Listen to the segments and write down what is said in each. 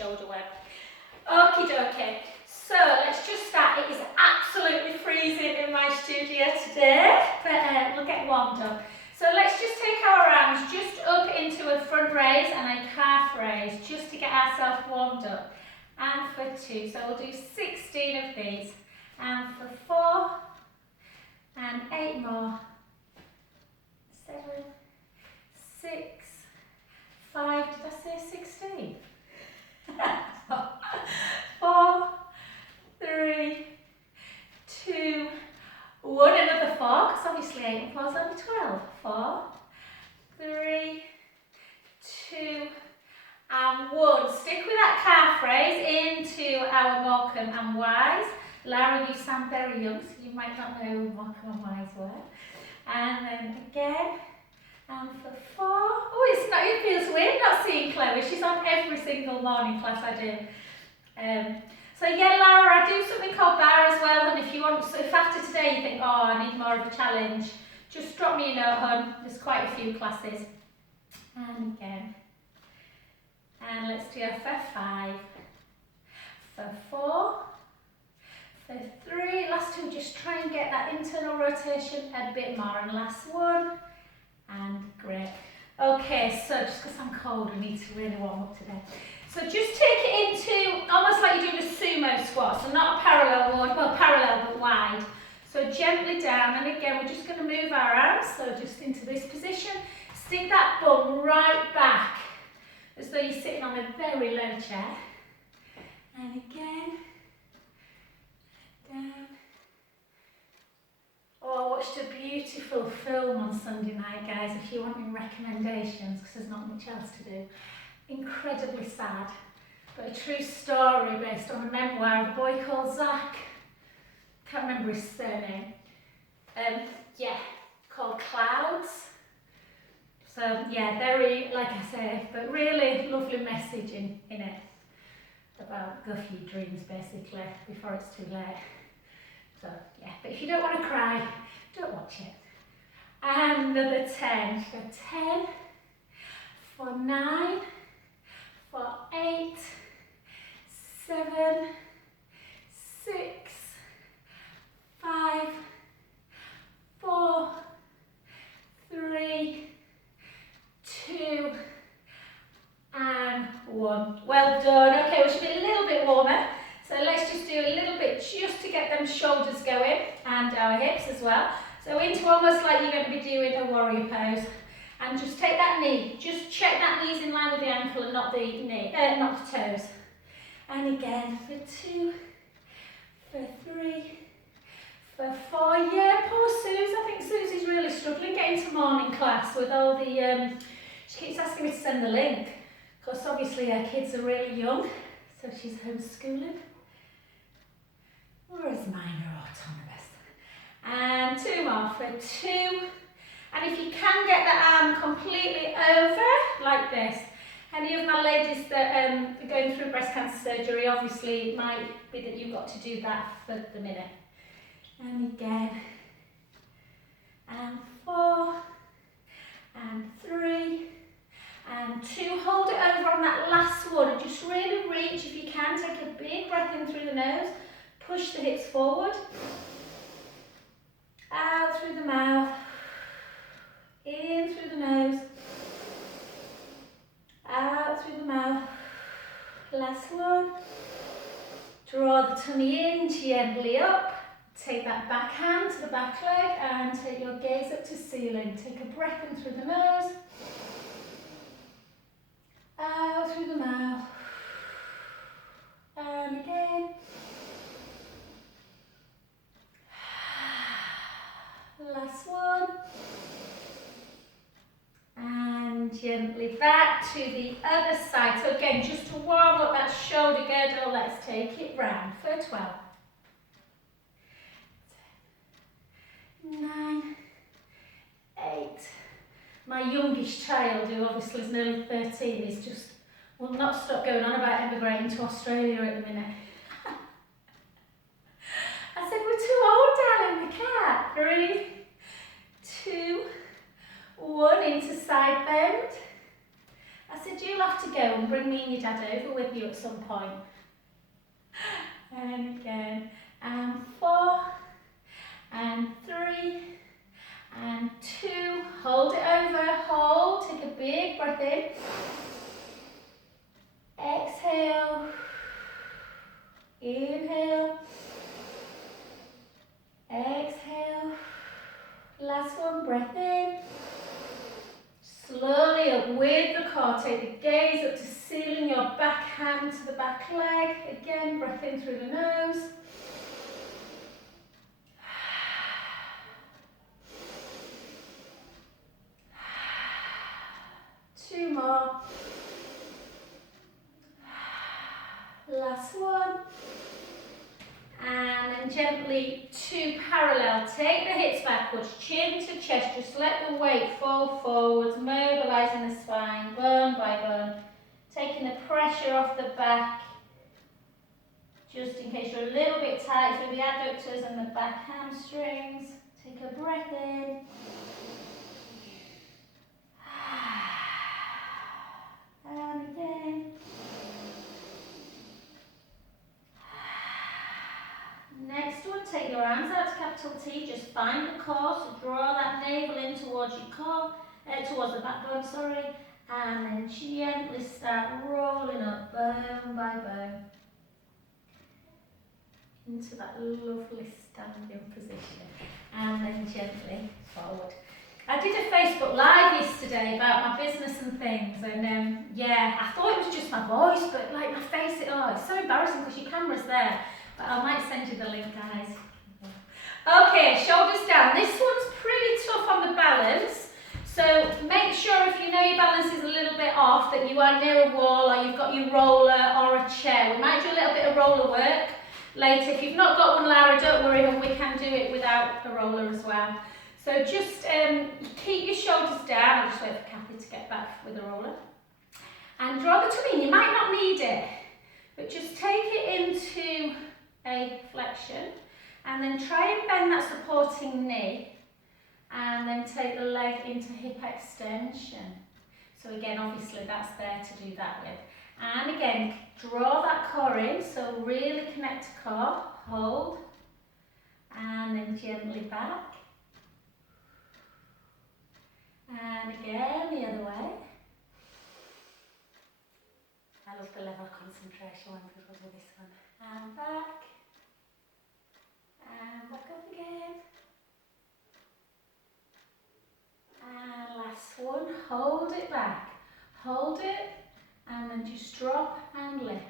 shoulder work. Okie dokie. So let's just start. It is absolutely freezing in my studio today, but we'll get warmed up. So let's just take our arms just up into a front raise and a calf raise, just to get ourselves warmed up. And for 2, so we'll do 16 of these. And for 4, and 8 more. 7, 6, 5, did I say 16? 4, 3, 2, 1, another 4, because obviously 8 and 4 is only 12. 4, 3, 2, and 1. Stick with that calf raise into our Morecambe and Wise. Lara, you sound very young, so you might not know who Morecambe and Wise were. And then again, and for 4. Oh, it feels weird not seeing Chloe. She's on every single morning class I do. So yeah, Lara, I do something called bar as well, and if you want, so if after today you think, oh, I need more of a challenge, just drop me a note, hon. There's quite a few classes. And again. And let's do it for 5, for 4, for 3. Last 2, just try and get that internal rotation a bit more. And last 1, and great. Okay, so just because I'm cold, we need to really warm up today. So just take it into almost like you're doing a sumo squat, so not a parallel one, well parallel but wide. So gently down, and again we're just going to move our arms, so just into this position. Stick that bum right back, as though you're sitting on a very low chair. And again, down. Oh, I watched a beautiful film on Sunday night, guys, if you want any recommendations, because there's not much else to do. Incredibly sad, but a true story based on a memoir of a boy called Zach. Can't remember his surname. Yeah, called Clouds. So yeah, very, like I say, but really lovely message in it about go for your dreams basically before it's too late. So yeah, but if you don't want to cry, don't watch it. And another 10. So 10, for 9, for 8, 7, 6, 5, 4, 3, 2, and 1. Well done. Okay, we should be a little bit warmer. So let's just do a little bit just to get them shoulders going and our hips as well. So into almost like you're going to be doing a warrior pose. And just take that knee. Just check that knee's in line with the ankle and not the knee, not the toes. And again for 2, for 3, for 4. Yeah, poor Suze. I think Susie's really struggling getting to morning class with all the. She keeps asking me to send the link, because obviously her kids are really young, so she's homeschooling. Whereas mine are autonomous. And 2 more for 2. And if you can get the arm completely over, like this. Any of my ladies that are going through breast cancer surgery, obviously it might be that you've got to do that for the minute. And again. And 4. And 3. And 2. Hold it over on that last one. And just really reach if you can. Take a big breath in through the nose. Push the hips forward. Out through the mouth. In through the nose. Out through the mouth. Last one. Draw the tummy in gently up. Take that back hand to the back leg and take your gaze up to ceiling. Take a breath in through the nose. Out through the mouth. And again. Last one. And gently back to the other side. So again, just to warm up that shoulder girdle, let's take it round for 12. 9, 8. My youngest child, who obviously is nearly 13, is just will not stop going on about emigrating to Australia at the minute. I said, we're too old, darling, we can't. 3, 2, 1, into side bend. I said, you'll have to go and bring me and your dad over with you at some point. And again, and 4, and 3, and 2. Hold it over, hold, take a big breath in. Exhale, inhale, exhale. Last one, breath in. Slowly up with the core, take the gaze up to ceiling, your back hand to the back leg. Again, breath in through the nose. Two more. Last one. And then gently 2 parallel. Take the hips backwards, chin to chest. Just let the weight fall forwards, mobilising the spine, bone by bone. Taking the pressure off the back, just in case you're a little bit tight through the adductors and the back hamstrings. Take a breath in. And again. Next one, take your hands out to capital T, just find the core, so draw that navel in towards your core, towards the backbone, sorry, and then gently start rolling up, bone by bone, into that lovely standing position, and then gently forward. I did a Facebook Live yesterday about my business and things, and yeah, I thought it was just my voice, but like my face, it's so embarrassing because your camera's there. But I might send you the link, guys. Okay, shoulders down. This one's pretty tough on the balance. So make sure if you know your balance is a little bit off, that you are near a wall or you've got your roller or a chair. We might do a little bit of roller work later. If you've not got one, Lara, don't worry, and we can do it without a roller as well. So just keep your shoulders down. I'll just wait for Kathy to get back with the roller. And draw the tummy in. You might not need it, but just take it into a flexion, and then try and bend that supporting knee, and then take the leg into hip extension. So again, obviously that's there to do that with. And again, draw that core in, so really connect to core, hold, and then gently back. And again, the other way. I love the level of concentration when people do this one. And back. And back up again. And last one, hold it back. Hold it, and then just drop and lift.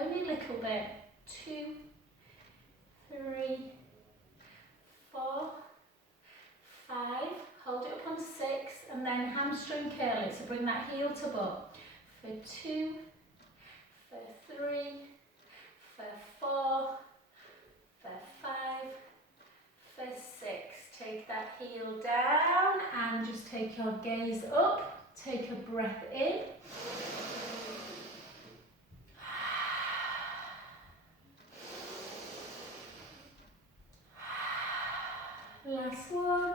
Only a little bit. 2, 3, 4, 5. Hold it up on 6, and then hamstring curl it. So bring that heel to butt. For 2, for 3, for 4, for 5, for 6. Take that heel down and just take your gaze up. Take a breath in. Last one.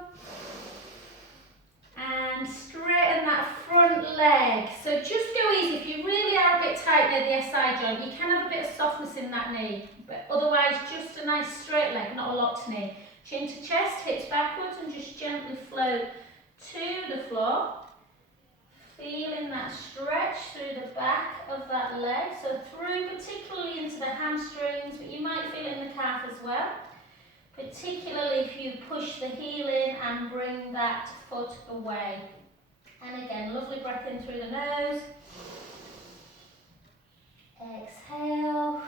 And straighten that front leg. So just go easy. If you really are a bit tight near the SI joint, you can have a bit of softness in that knee. But otherwise, just a nice straight leg, not a locked knee. Chin to chest, hips backwards, and just gently float to the floor. Feeling that stretch through the back of that leg. So through, particularly into the hamstrings, but you might feel it in the calf as well. Particularly if you push the heel in and bring that foot away. And again, lovely breath in through the nose. Exhale.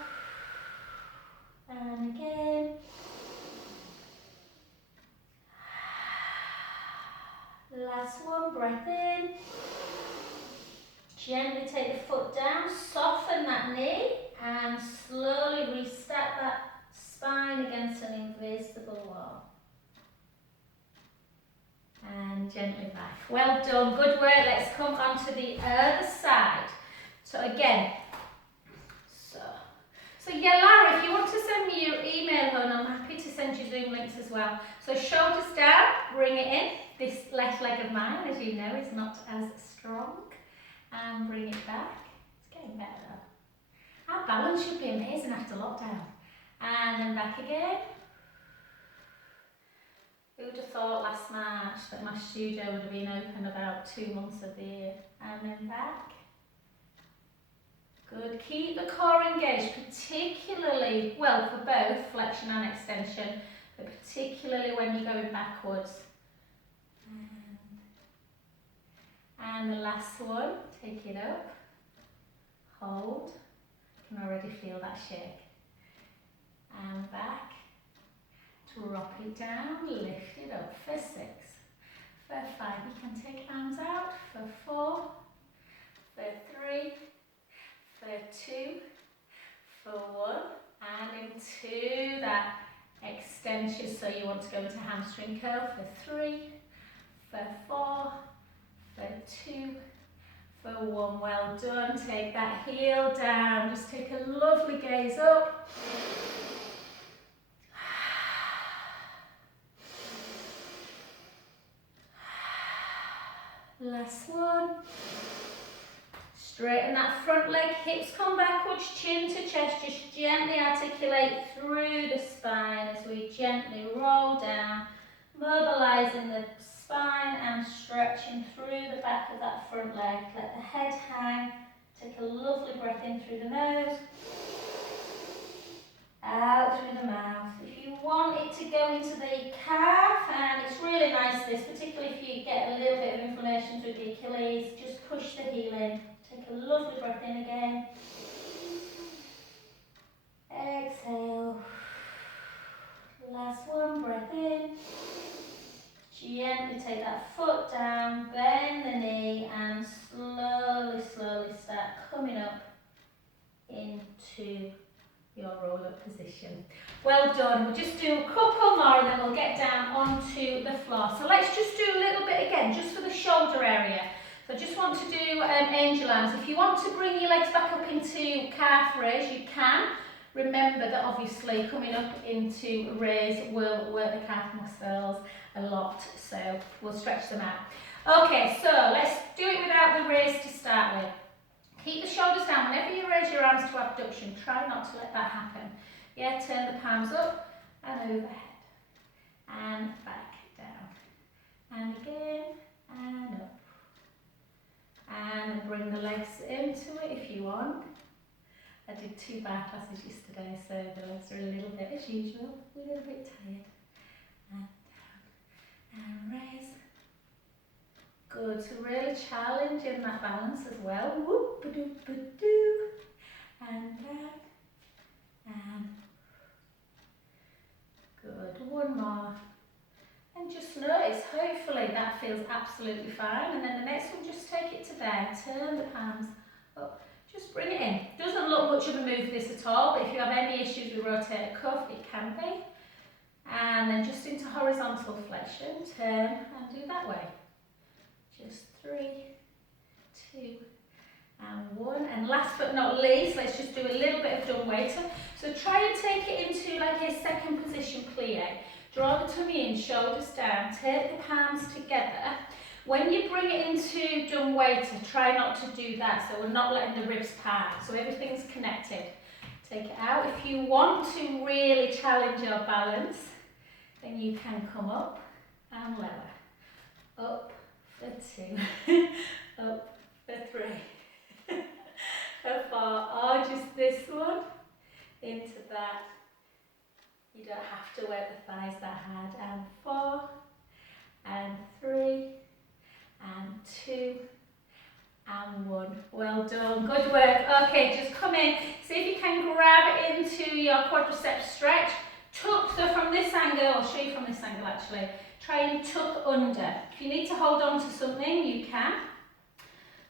And again. Last one, breath in. Gently take the foot down, soften that knee, and slowly restack that spine against an invisible wall. And gently back. Well done, good work. Let's come on to the other side. So again, so yeah, Lara, if you want to send me your email, hon, I'm happy to send you Zoom links as well. So shoulders down, bring it in. This left leg of mine, as you know, is not as strong. and bring it back. It's getting better though. Our balance should be amazing after lockdown. And then back again. Who would have thought last March that my studio would have been open about 2 months of the year? And then back. Good. Keep the core engaged, particularly, well, for both flexion and extension, but particularly when you're going backwards. And the last one, take it up, hold, you can already feel that shake. And back, drop it down, lift it up for 6. For 5, you can take arms out. For 4, for 3, for 2, for 1, and into that extension. So you want to go into hamstring curl for 3, for 4, for 2, for 1. Well done. Take that heel down. Just take a lovely gaze up. Last one. Straighten that front leg, hips come backwards, chin to chest. Just gently articulate through the spine as we gently roll down, mobilizing the spine and stretching through the back of that front leg. Let the head hang. Take a lovely breath in through the nose, out through the mouth. If you want it to go into the calf, and it's really nice this, particularly if you get a little bit of inflammation through the Achilles, just push the heel in. Take a lovely breath in again. Exhale. Last one, breath in. Gently take that foot down, bend the knee, and slowly, slowly start coming up into your roll-up position. Well done. We'll just do a couple more and then we'll get down onto the floor. So let's just do a little bit again, just for the shoulder area. So I just want to do angel arms. If you want to bring your legs back up into calf raise, you can. Remember that obviously coming up into raise will work the calf muscles a lot, so we'll stretch them out. Okay, so let's do it without the raise to start with. Keep the shoulders down. Whenever you raise your arms to abduction, try not to let that happen. Yeah, turn the palms up and overhead. And back down. And again, and up. And bring the legs into it if you want. I did 2 bar classes yesterday, so the legs are a little bit, as usual, a little bit tired. And down. And raise. Good, so really challenging that balance as well. Whoop, ba-doop, ba-doo. And back. And good, one more. And just notice, hopefully that feels absolutely fine. And then the next one, just take it to there. Turn the palms up. Just bring it in. Doesn't look much of a move this at all, but if you have any issues with rotator cuff, it can be. And then just into horizontal flexion. Turn and do that way. Just 3, 2, and 1. And last but not least, let's just do a little bit of dumb waiter. So try and take it into like a second position plie. Draw the tummy in, shoulders down, take the palms together. When you bring it into dumb waiter, try not to do that, so we're not letting the ribs part, so everything's connected. Take it out. If you want to really challenge your balance, then you can come up and lower. Up for 2, up for 3, for 4, or just this one, into that. You don't have to work the thighs that hard. And 4, and 3, and 2, and 1. Well done, good work. Okay, just come in, see if you can grab into your quadriceps stretch. Tuck, so from this angle, I'll show you from this angle actually. Try and tuck under. If you need to hold on to something, you can.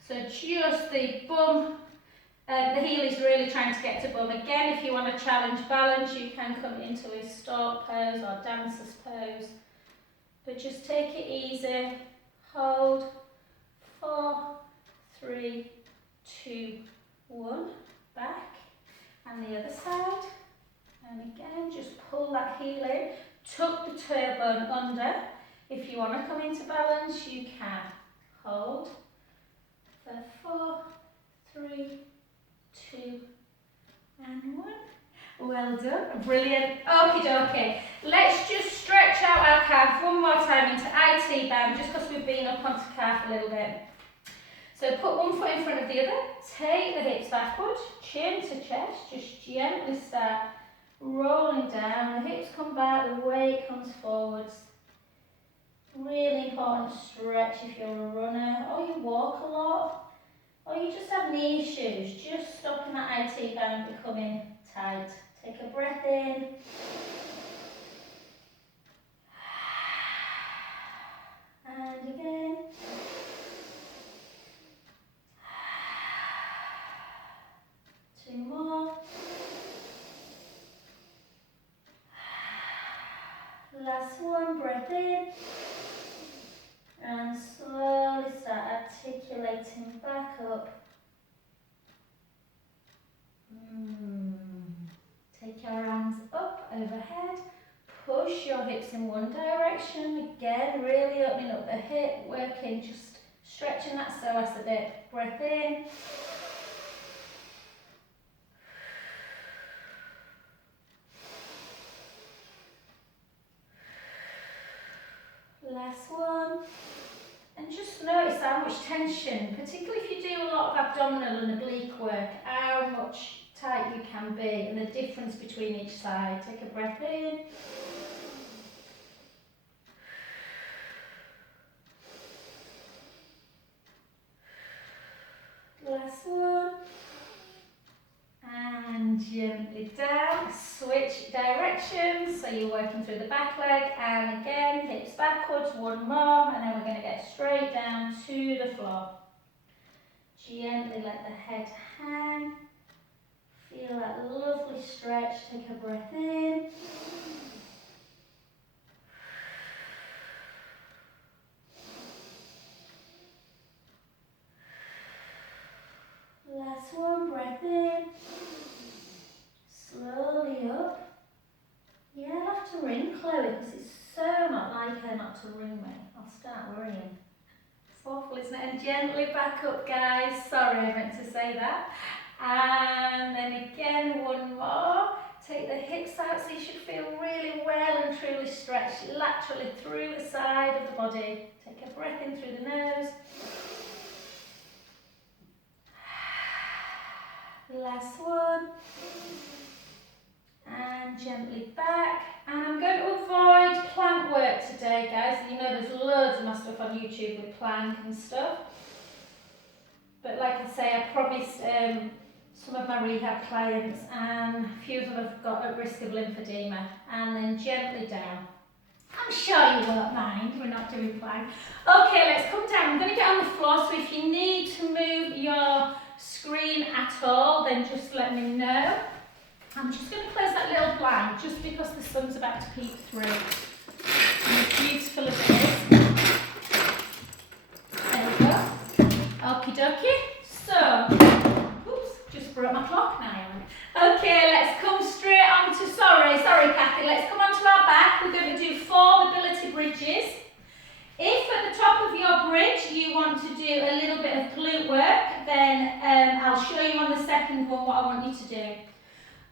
So just the bum, the heel is really trying to get to bum. Again, if you want to challenge balance, you can come into a stalk pose or dancer's pose. But just take it easy. Hold. 4, 3, 2, 1. Back. And the other side. And again, just pull that heel in. Tuck the tailbone under. If you want to come into balance, you can. Hold. for 4, 3, 2, and 1. Well done, brilliant. Okie dokie. Let's just stretch out our calf one more time into IT band, just because we've been up onto calf a little bit. So put one foot in front of the other, take the hips backward, chin to chest, just gently start rolling down. The hips come back, the weight comes forwards. Really important stretch if you're a runner, or you walk a lot, or you just have knee issues, just stopping that IT band becoming tight. Take a breath in. And again. Two more. Last one, breath in. And slowly start articulating back up. Take your arms up overhead. Push your hips in one direction. Again, really opening up the hip, working, just stretching that psoas a bit. Breath in. Last one. And just notice how much tension, particularly if you do a lot of abdominal and oblique work, how much tight you can be and the difference between each side. Take a breath in. Last one. And gently down. Switch directions. So you're working through the back leg. And again, hips backwards. One more. And then we're going to get straight down to the floor. Gently let the head hang. Feel that lovely stretch. Take a breath in. Last one, breath in. Slowly up. Yeah, I'll have to ring Chloe because it's so not like her not to ring me. I'll start worrying. It's awful, isn't it? And gently back up, guys. Sorry, I meant to say that. And then again, one more. Take the hips out so you should feel really well and truly stretched laterally through the side of the body. Take a breath in through the nose. Last one. And gently back. And I'm going to avoid plank work today, guys. You know there's loads of my stuff on YouTube with plank and stuff. But like I say, I promised some of my rehab clients and a few of them have got at risk of lymphedema. And then gently down. I'm sure you won't mind, we're not doing plank. Okay, let's come down. I'm going to get on the floor, so if you need to move your screen at all, then just let me know. I'm just going to close that little blind just because the sun's about to peek through. And it's beautiful as it is. There we go. Okie dokie. So, oops, just broke my clock now. Okay, let's come straight on to, sorry Kathy, let's come on to our back. We're going to do 4 mobility bridges. If at the top of your bridge you want to do a little bit of glute work, then I'll show you on the second one what I want you to do.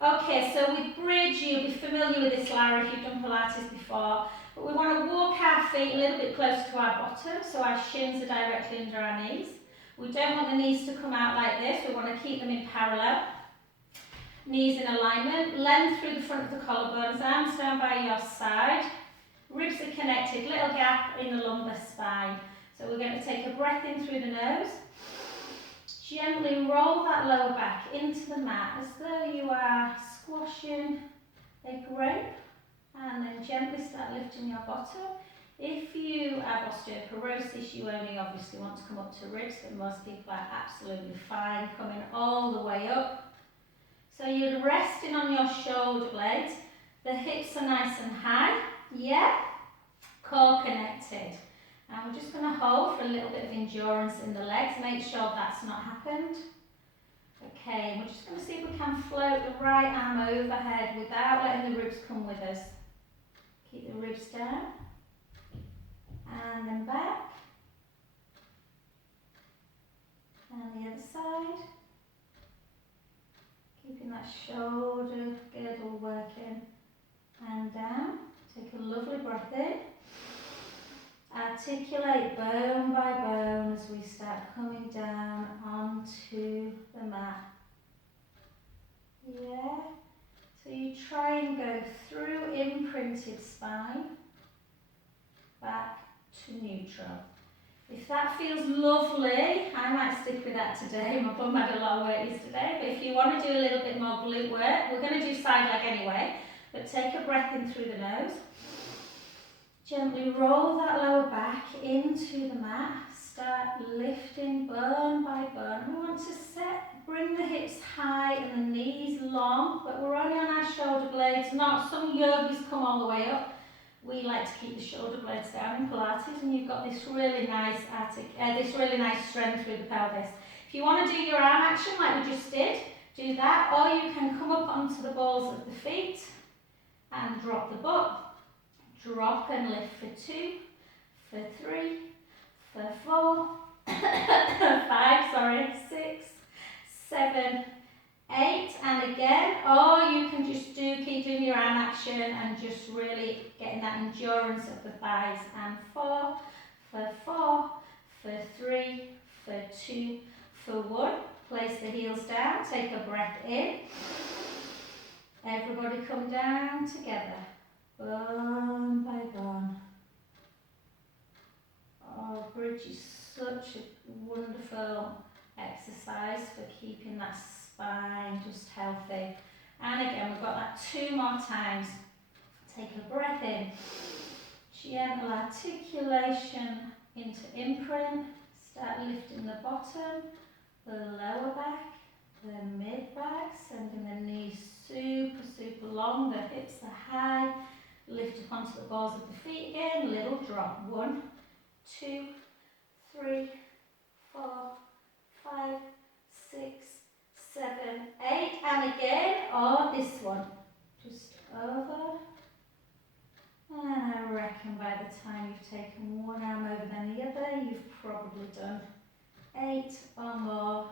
Okay, so with bridge, you'll be familiar with this, Lara, if you've done Pilates before, but we want to walk our feet a little bit closer to our bottom, so our shins are directly under our knees. We don't want the knees to come out like this, we want to keep them in parallel. Knees in alignment, length through the front of the collarbones, arms down by your side. Ribs are connected, little gap in the lumbar spine. So we're going to take a breath in through the nose. Gently roll that lower back into the mat as though you are squashing a grape. And then gently start lifting your bottom. If you have osteoporosis, you only obviously want to come up to ribs, but most people are absolutely fine coming all the way up. So you're resting on your shoulder blades. The hips are nice and high. Yeah, core connected. And we're just going to hold for a little bit of endurance in the legs. Make sure that's not happened. Okay, we're just going to see if we can float the right arm overhead without letting the ribs come with us. Keep the ribs down. And then back. And the other side. Keeping that shoulder girdle working. And down. Take a lovely breath in. Articulate bone by bone as we start coming down onto the mat. Yeah. So you try and go through imprinted spine, back to neutral. If that feels lovely, I might stick with that today. My bum had a lot of work yesterday, but if you want to do a little bit more glute work, we're going to do side leg anyway, but take a breath in through the nose. Gently roll that lower back into the mat. Start lifting bone by bone. We want to bring the hips high and the knees long, but we're only on our shoulder blades. Not some yogis come all the way up. We like to keep the shoulder blades down in Pilates, and you've got this really nice strength through the pelvis. If you want to do your arm action like we just did, do that, or you can come up onto the balls of the feet and drop the butt. Drop and lift for 2, for 3, for 4, 5, 6, 7, 8, and again, or you can just keep doing your arm action and just really getting that endurance of the thighs. And 4, for 4, for 3, for 2, for 1. Place the heels down, take a breath in. Everybody come down together. Bone by bone. Oh, bridge is such a wonderful exercise for keeping that spine just healthy. And again, we've got that 2 more times. Take a breath in. Gentle articulation into imprint. Start lifting the bottom, the lower back, the mid back, sending the knees super long. The hips are high. Lift up onto the balls of the feet again, little drop. 1, 2, 3, 4, 5, 6, 7, 8, and again, or this one, just over. And I reckon by the time you've taken one arm over than the other, you've probably done 8 or more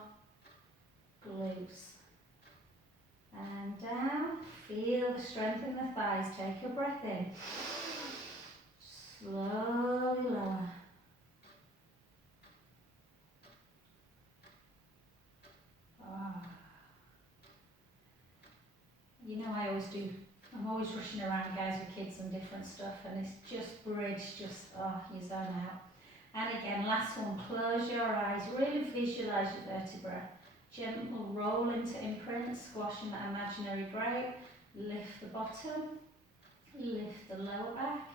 glutes. And down, feel the strength in the thighs, take a breath in. Slowly lower. You know I always do, I'm always rushing around guys with kids and different stuff, and it's just bridge, you zone out. And again, last one, close your eyes, really visualise your vertebra. Gentle roll into imprint, squashing that imaginary break. Lift the bottom, lift the lower back,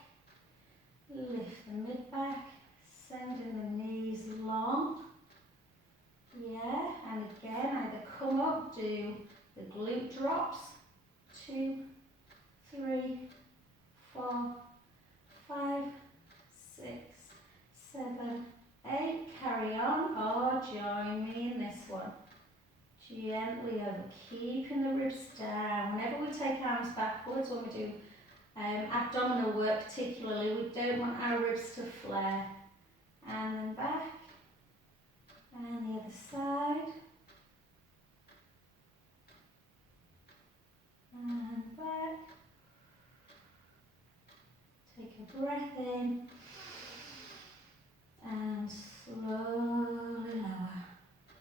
lift the mid back, sending the knees long. Yeah, and again, either come up, do the glute drops. 2, 3, 4, 5, 6, 7, 8. Carry on, or join me in this one. Gently over, keeping the ribs down. Whenever we take arms backwards, when we do abdominal work particularly, we don't want our ribs to flare. And then back, and the other side. And back. Take a breath in. And slowly lower.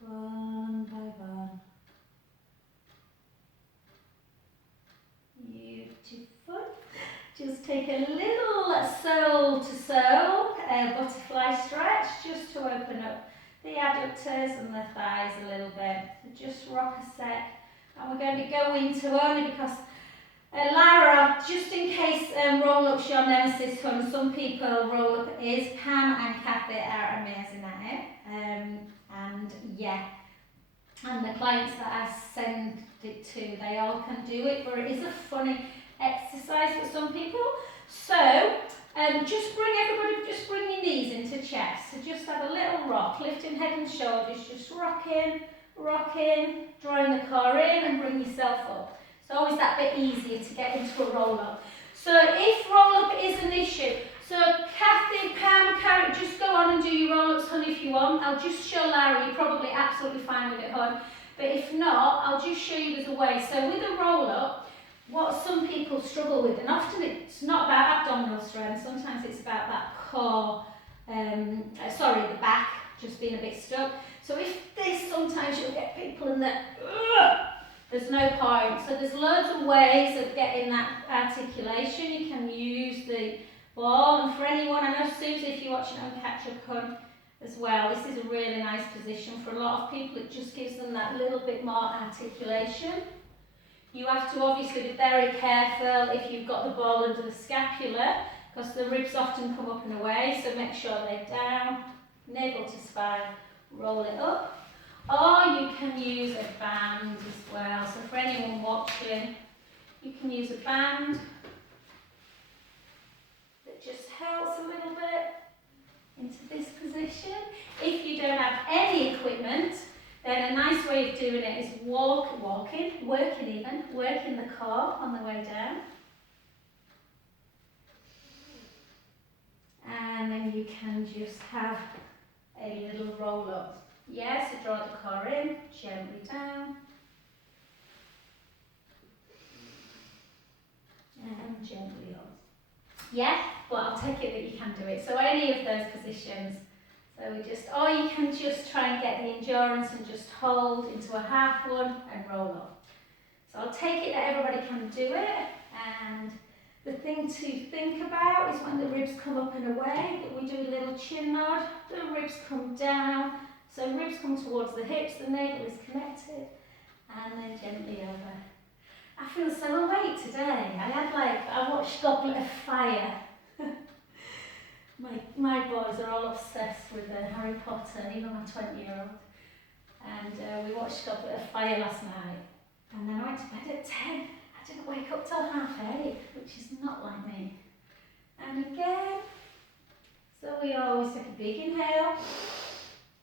Bone by bone. Beautiful. Just take a little sole to sole, butterfly stretch, just to open up the adductors and the thighs a little bit. So just rock a sec. And we're going to go into, only because Lara, just in case roll-up's your nemesis, hun, some people roll-up is. Pam and Kathy are amazing at it. And yeah, and the clients that I send it to, they all can do it, but it is a funny exercise for some people. So just bring your knees into chest. So just have a little rock, lifting head and shoulders, just rocking, drawing the core in and bring yourself up. It's always that bit easier to get into a roll-up. So if roll-up is an issue, So Kathy, Pam, Karen, just go on and do your roll-ups, honey, if you want. I'll just show Larry, you're probably absolutely fine with it, hon. But if not, I'll just show you there's a way. So with a roll-up, what some people struggle with, and often it's not about abdominal strength, sometimes it's about that core, the back just being a bit stuck. So if this, sometimes you'll get people in that, there's no point. So there's loads of ways of getting that articulation. You can use the ball, and for anyone, I know Susie, if you're watching on Catch Up Hun as well, this is a really nice position. For a lot of people, it just gives them that little bit more articulation. You have to obviously be very careful if you've got the ball under the scapula, because the ribs often come up and away, so make sure they're down, navel to spine, roll it up. Or you can use a band as well. So for anyone watching, you can use a band that just helps a little bit into this position. If you don't have any equipment, then a nice way of doing it is working the core on the way down. And then you can just have a little roll up. Yeah, so draw the core in, gently down. And gently up. Yeah, but I'll take it that you can do it. So any of those positions. So or you can just try and get the endurance and just hold into a half one and roll up. So I'll take it that everybody can do it. And the thing to think about is when the ribs come up and away, that we do a little chin nod, the ribs come down. So ribs come towards the hips, the navel is connected, and then gently over. I feel so awake today. I watched Goblet of Fire. My boys are all obsessed with Harry Potter, even my 20-year-old. And we watched Goblet of Fire last night. And then I went to bed at 10. I didn't wake up till 8:30, which is not like me. And again, so we always take a big inhale.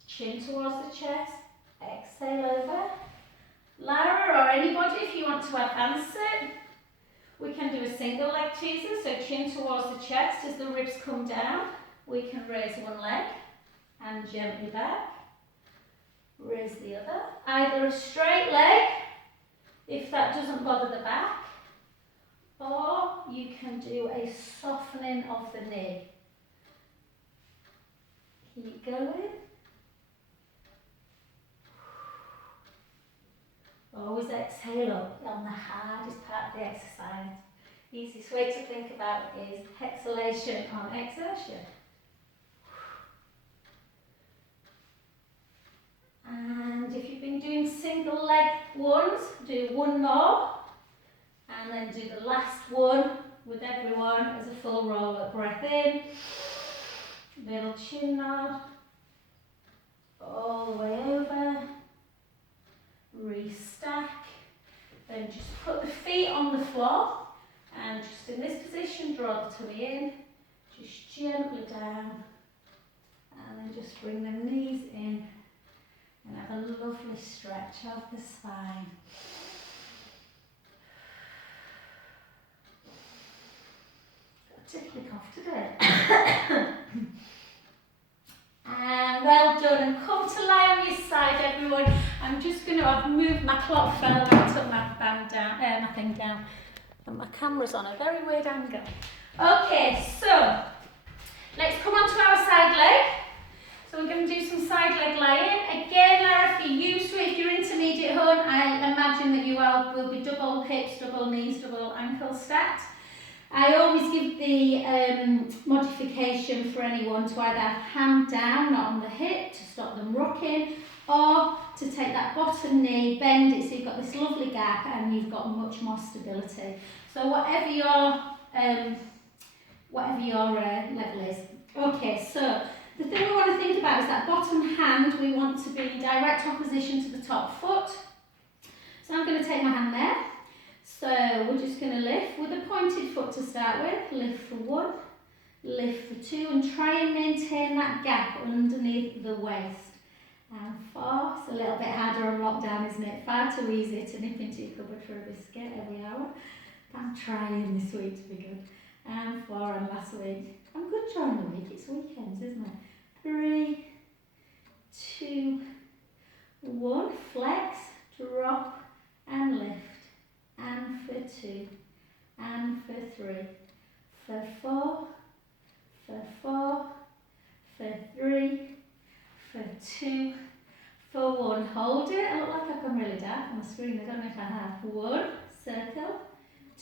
Chin towards the chest, exhale over. Lara or anybody, if you want to advance it, we can do a single leg teaser, so chin towards the chest as the ribs come down. We can raise one leg and gently back. Raise the other. Either a straight leg, if that doesn't bother the back, or you can do a softening of the knee. Keep going. Always exhale up on the hardest part of the exercise. Easiest way to think about it is exhalation on exertion. And if you've been doing single leg ones, do one more. And then do the last one with everyone as a full roll up. Breath in. Little chin nod. All the way over. Restack, then just put the feet on the floor and just in this position draw the tummy in, just gently down and then just bring the knees in and have a lovely stretch of the spine. Got a tickly cough today. And well done, and come to lie on your side, everyone. I'm just going to, I've moved my clock fell and I took my band down, my thing down, and my camera's on a very weird angle. Okay, so let's come on to our side leg. So we're going to do some side leg lying. Again, Lara, if you're used to it, if you're intermediate hone, I imagine that you all will be double hips, double knees, double ankles stacked. I always give the modification for anyone to either have hand down, not on the hip, to stop them rocking, or to take that bottom knee, bend it so you've got this lovely gap and you've got much more stability. So whatever your level is. Okay, so the thing we want to think about is that bottom hand, we want to be in direct opposition to the top foot. So I'm going to take my hand there. So we're just going to lift with a pointed foot to start with. Lift for one, lift for two, and try and maintain that gap underneath the waist. And four. It's a little bit harder on lockdown, isn't it? Far too easy to nip into your cupboard for a biscuit every hour. But I'm trying this week to be good. And four, and last week. I'm good during the week, it's weekends, isn't it? 3, 2, 1. Flex, drop and lift. And for 2. And for 3. For 4. For 4. For 3. For 2. For 1. Hold it. I look like I've gone really dark on the screen. I don't know if I have. 1. Circle.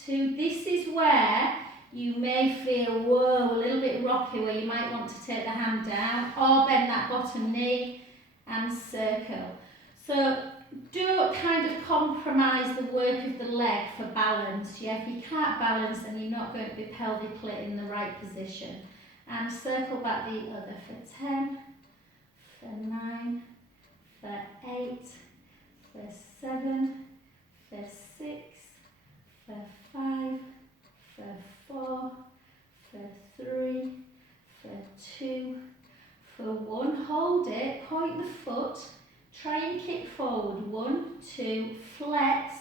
2. This is where you may feel, whoa, a little bit rocky, where you might want to take the hand down or bend that bottom knee and circle. So don't kind of compromise the work of the leg for balance. Yeah, if you can't balance, then you're not going to be pelvically in the right position. And circle back the other for 10, for 9, for 8, for 7, for 6, for 5, for 4, for 3, for 2, for 1. Hold it, point the foot, try and kick forward. 1, 2, flex,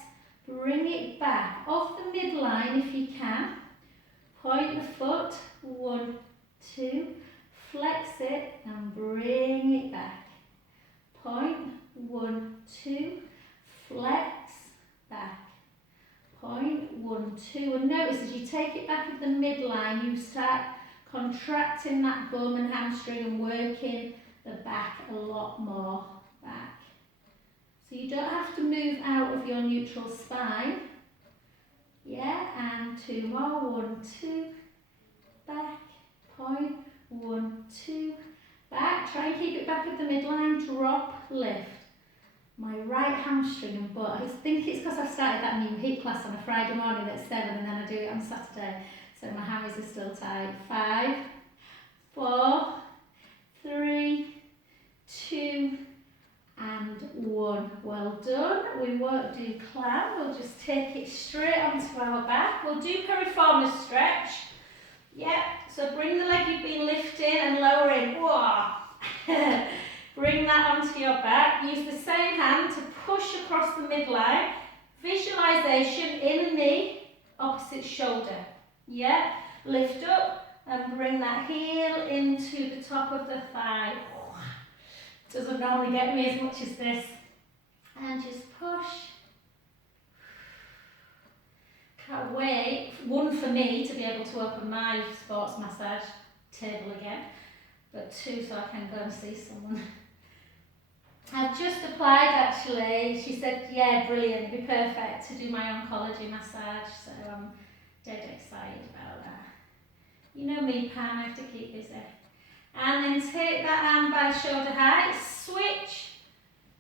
bring it back off the midline if you can. Point the foot, 1, 2, flex it and bring it back. Point, 1, 2, flex, back. Point, 1, 2, and notice as you take it back of the midline, you start contracting that bum and hamstring and working the back a lot more back. So you don't have to move out of your neutral spine. Yeah, and 2 more, 1, 2, back, point, 1, 2, back. Try and keep it back of the midline, drop, lift. My right hamstring and butt. I think it's because I've started that new HIIT class on a Friday morning at 7 and then I do it on Saturday. So my hammies are still tight. 5, 4, 3, 2, and 1. Well done. We won't do clam. We'll just take it straight onto our back. We'll do piriformis stretch. Yep. So bring the leg you've been lifting and lowering. Whoa. Bring that onto your back. Use the same hand to push across the midline. Visualization, inner knee, opposite shoulder. Yeah. Lift up and bring that heel into the top of the thigh. Doesn't normally get me as much as this. And just push. Can't wait, 1 for me to be able to open my sports massage table again, but 2 so I can go and see someone. I've just applied actually. She said, yeah, brilliant, it'd be perfect to do my oncology massage, so I'm dead excited about that. You know me, Pam, I have to keep busy. And then take that hand by shoulder height, switch,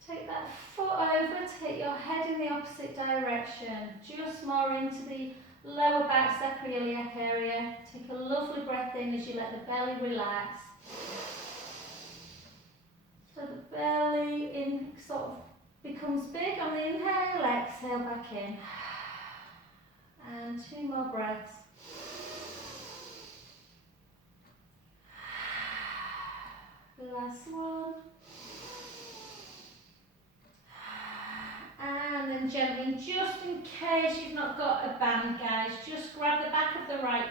take that foot over, take your head in the opposite direction, just more into the lower back sacroiliac area. Take a lovely breath in as you let the belly relax. So the belly in sort of becomes big on the inhale, exhale back in. And 2 more breaths. Last one. And then gently, just in case you've not got a band, guys, just grab the back of the right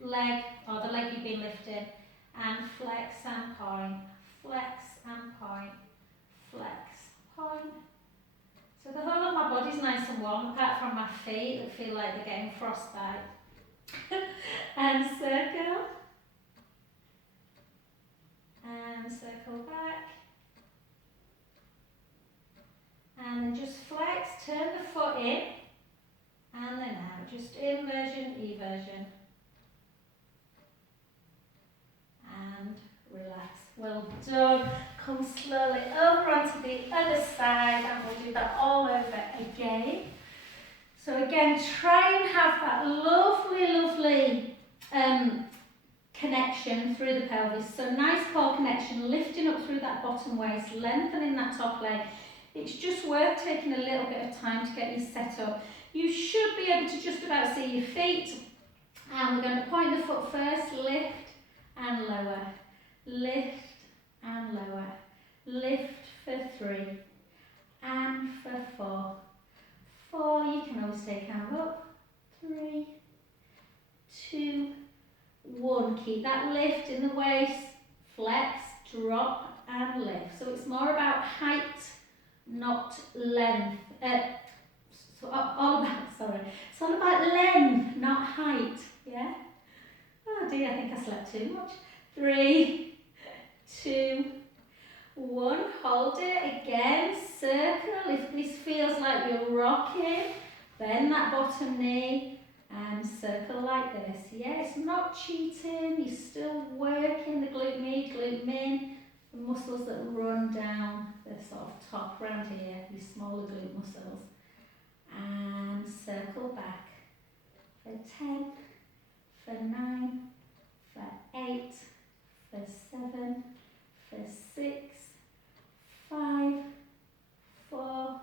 leg, or the leg you've been lifting, and flex and point, flex and point, flex, point. So the whole of my body's nice and warm, apart from my feet that feel like they're getting frostbite. And circle. And circle back. And then just flex, turn the foot in, and then out. Just inversion, eversion. And relax. Well done. Come slowly over onto the other side, and we'll do that all over again. So again, try and have that lovely connection through the pelvis. So nice core connection, lifting up through that bottom waist, lengthening that top leg. It's just worth taking a little bit of time to get you set up. You should be able to just about see your feet. And we're going to point the foot first, lift and lower, lift and lower, lift for 3 and for 4. 4, you can always take hand up, 3, 2, 1. Keep that lift in the waist, flex, drop and lift. So it's more about height, not length. It's all about length, not height. Yeah? Oh dear, I think I slept too much. 3, 2, 1. Hold it again. Circle. If this feels like you're rocking, bend that bottom knee and circle like this. Yeah, it's not cheating. You're still working the glute med, glute min, the muscles that run down the sort of top round here, these smaller glute muscles. And circle back for 10, for 9, for 8, for 7, for 6, 5, 4,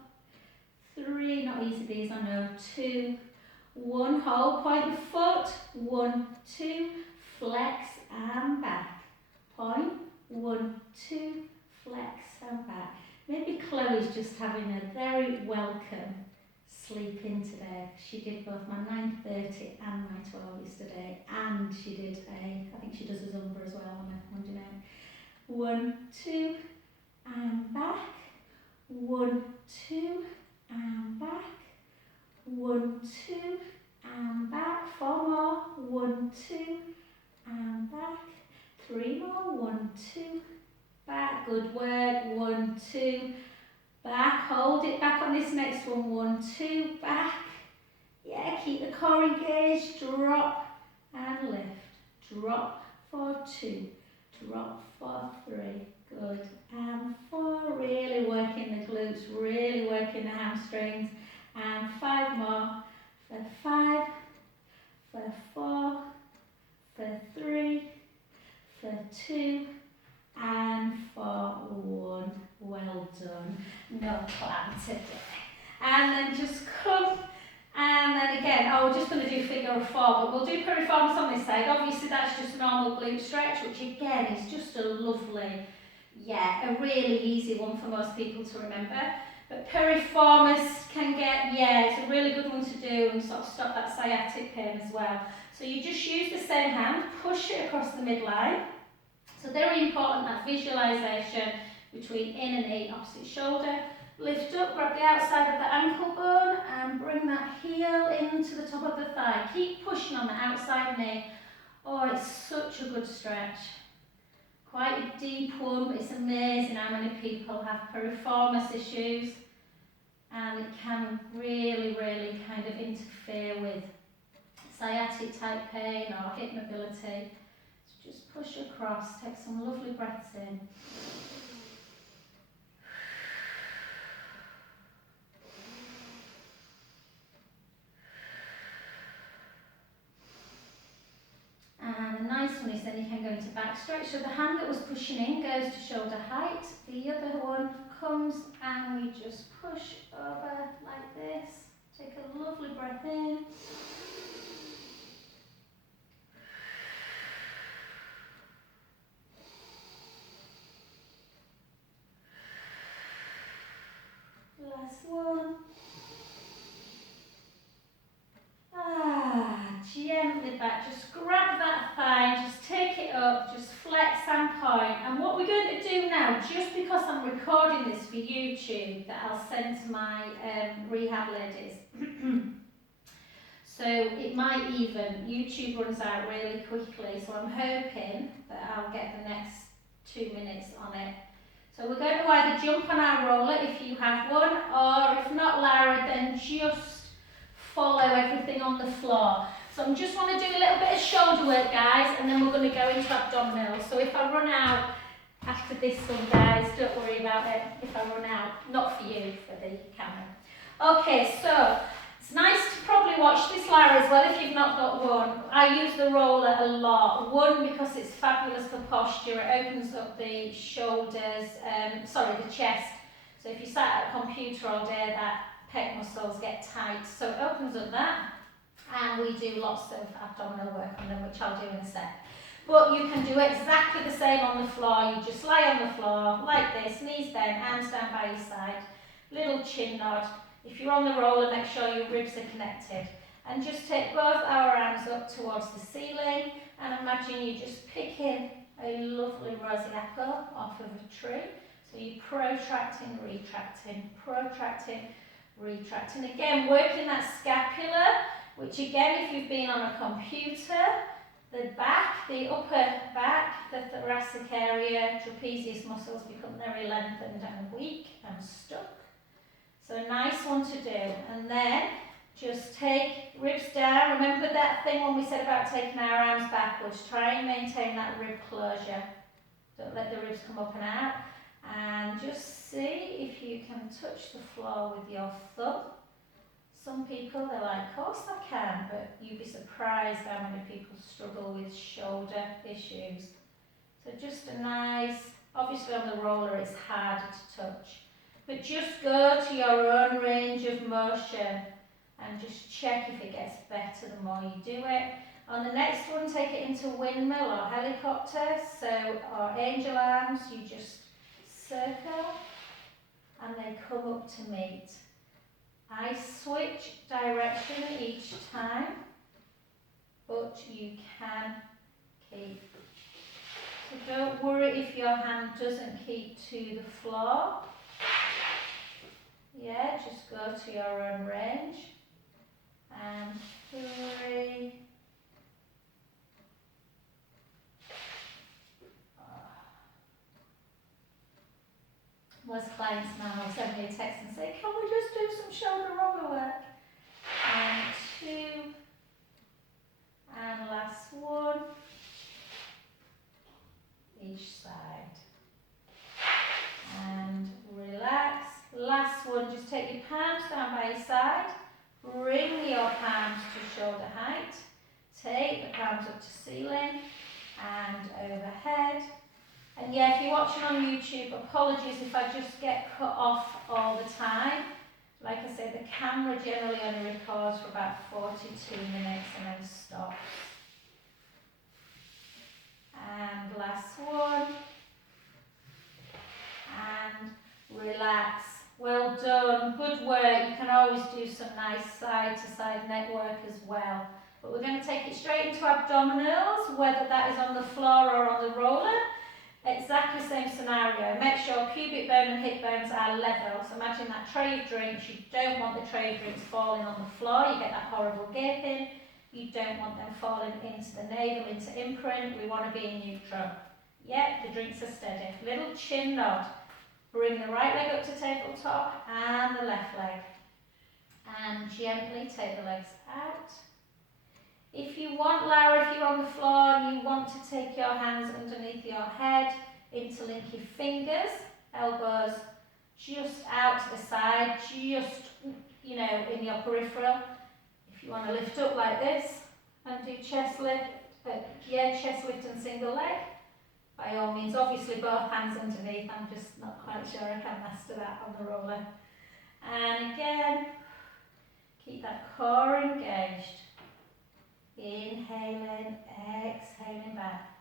3, not easy these I know, 2, 1, hold, point the foot, 1, 2, flex and back, point, 1, 2, flex and back. Maybe Chloe's just having a very welcome sleep in today. She did both my 9:30 and my 12 yesterday, and she did I think she does a Zumba as well on a Monday night. 1, 2, and back, 1, 2, and back, 1, 2, and back, 4 more, 1, 2, and back, 3 more, 1, 2, back, good work, 1, 2, back, hold it back on this next one, 1, 2, back, yeah, keep the core engaged, drop and lift, drop for 2, drop for 3, good, and 4, really working the glutes, really working the hamstrings, and 5 more, for 5, for 4, for 3, for 2, and for 1. Well done. No plan today. And then just come, and then again, we're just going to do figure of 4, but we'll do piriformis on this side. Obviously that's just a normal glute stretch, which again is just a lovely, a really easy one for most people to remember. But piriformis can get, it's a really good one to do and sort of stop that sciatic pain as well. So you just use the same hand, push it across the midline. So very important, that visualisation between in and knee, opposite shoulder. Lift up, grab the outside of the ankle bone and bring that heel into the top of the thigh. Keep pushing on the outside knee. Oh, it's such a good stretch. Quite a deep one, but it's amazing how many people have piriformis issues, and it can really, really kind of interfere with sciatic type pain or hip mobility. So just push across, take some lovely breaths in. And the nice one is then you can go into back stretch. So the hand that was pushing in goes to shoulder height. The other one comes and we just push over like this. Take a lovely breath in. Last one. Gently back, just grab that thigh, just take it up, just flex and point. And what we're going to do now, just because I'm recording this for YouTube, that I'll send to my rehab ladies. So it might even, YouTube runs out really quickly, so I'm hoping that I'll get the next 2 minutes on it. So we're going to either jump on our roller if you have one, or if not Lara, then just follow everything on the floor. So I just want to do a little bit of shoulder work, guys, and then we're going to go into abdominals. So if I run out after this one, guys, don't worry about it. If I run out, not for you, for the camera. Okay, so it's nice to probably watch this, Lara, as well if you've not got one. I use the roller a lot. One, because it's fabulous for posture. It opens up the shoulders, the chest. So if you sat at a computer all day, that pec muscles get tight. So it opens up that. And we do lots of abdominal work on them, which I'll do in a sec. But you can do exactly the same on the floor. You just lie on the floor like this, knees bent, hands down by your side, little chin nod. If you're on the roller, make sure your ribs are connected. And just take both our arms up towards the ceiling and imagine you just picking a lovely rosy apple off of a tree. So you're protracting, retracting, protracting, retracting. Again, working that scapula, which again, if you've been on a computer, the back, the upper back, the thoracic area, trapezius muscles become very lengthened and weak and stuck. So a nice one to do. And then just take ribs down. Remember that thing when we said about taking our arms backwards. Try and maintain that rib closure. Don't let the ribs come up and out. And just see if you can touch the floor with your thumb. Some people, they're like, of course I can, but you'd be surprised how many people struggle with shoulder issues. So just a nice, obviously on the roller it's harder to touch, but just go to your own range of motion and just check if it gets better the more you do it. On the next one, take it into windmill or helicopter. So our angel arms, you just circle and they come up to meet. I switch direction each time, but you can keep. So don't worry if your hand doesn't keep to the floor. Yeah, just go to your own range. And 3. Most clients now will send me a text and say, can we just do some shoulder roller work? And 2. And last one. Each side. And relax. Last one, just take your palms down by your side. Bring your palms to shoulder height. Take the palms up to ceiling and overhead. And yeah, if you're watching on YouTube, apologies if I just get cut off all the time. Like I said, the camera generally only records for about 42 minutes and then stops. And last one. And relax. Well done, good work. You can always do some nice side-to-side neck work as well. But we're going to take it straight into abdominals, whether that is on the floor or on the roller. Exactly the same scenario. Make sure pubic bone and hip bones are level. So imagine that tray of drinks. You don't want the tray of drinks falling on the floor. You get that horrible gaping. You don't want them falling into the navel, into imprint. We want to be in neutral. Yep, the drinks are steady. Little chin nod. Bring the right leg up to tabletop and the left leg. And gently take the legs out. If you want, Lara, if you're on the floor and you want to take your hands underneath your head, interlink your fingers, elbows just out to the side, just, you know, in your peripheral. If you want to lift up like this and do chest lift, chest lift and single leg, by all means, obviously both hands underneath. I'm just not quite sure I can master that on the roller. And again, keep that core engaged. Inhaling, exhaling back.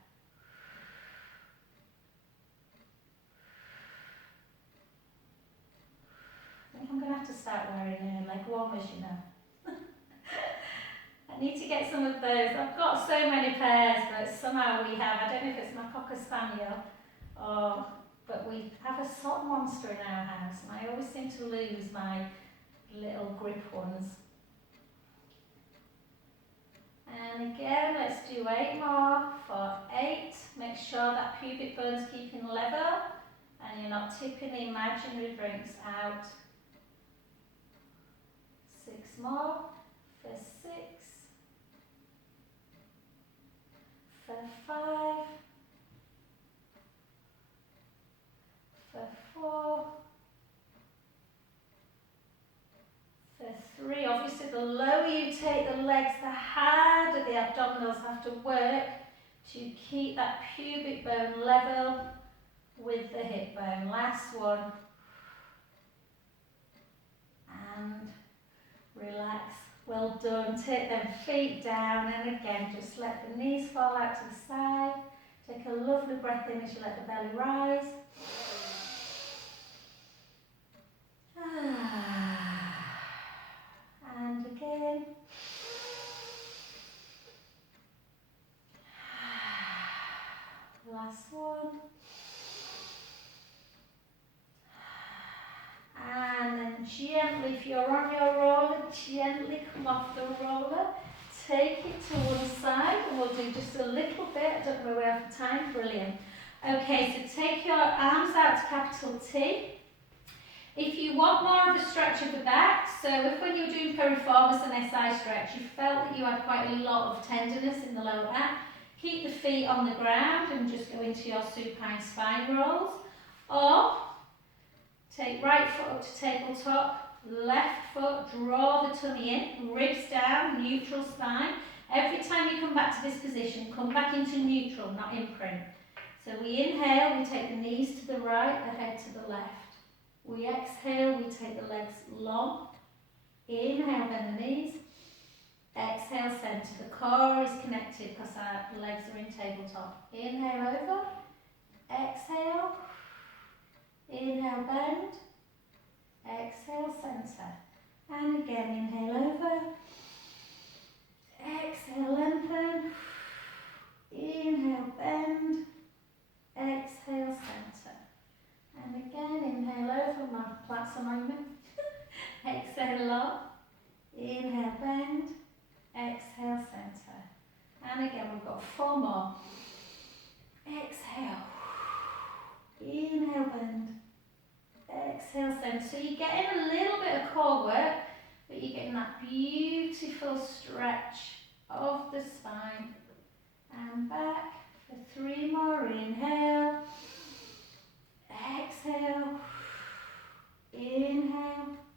I think I'm going to have to start wearing leg warmers, you know. I need to get some of those. I've got so many pairs, but somehow we have, I don't know if it's my Cocker Spaniel, but we have a sock monster in our house, and I always seem to lose my little grip ones. And again, let's do 8 more. For 8, make sure that pubic bone's keeping level and you're not tipping the imaginary drinks out. 6 more. For 6. For 5. For 4. For 3, obviously the lower you take the legs, the harder the abdominals have to work to keep that pubic bone level with the hip bone. Last one. And relax. Well done. Take them feet down and again just let the knees fall out to the side. Take a lovely breath in as you let the belly rise. And again. Last one. And then gently, if you're on your roller, gently come off the roller. Take it to one side, and we'll do just a little bit. I don't know where we have time. Brilliant. Okay, so take your arms out to capital T. If you want more of a stretch of the back, so if when you're doing piriformis and SI stretch, you felt that you had quite a lot of tenderness in the lower back, keep the feet on the ground and just go into your supine spine rolls. Or take right foot up to tabletop, left foot, draw the tummy in, ribs down, neutral spine. Every time you come back to this position, come back into neutral, not imprint. So we inhale, we take the knees to the right, the head to the left. We exhale, we take the legs long. Inhale, bend the knees. Exhale, centre. The core is connected because our legs are in tabletop. Inhale over. Exhale. Inhale, bend. Exhale, centre. And again, inhale over. Exhale, lengthen. Inhale, bend. Exhale, centre. And again, inhale over, my plats a moment. Exhale long. Inhale, bend. Exhale, centre. And again, we've got 4 more. Exhale. Inhale, bend. Exhale, centre. So you're getting a little bit of core work, but you're getting that beautiful stretch of the spine. And back for 3 more. Inhale. Exhale. Inhale.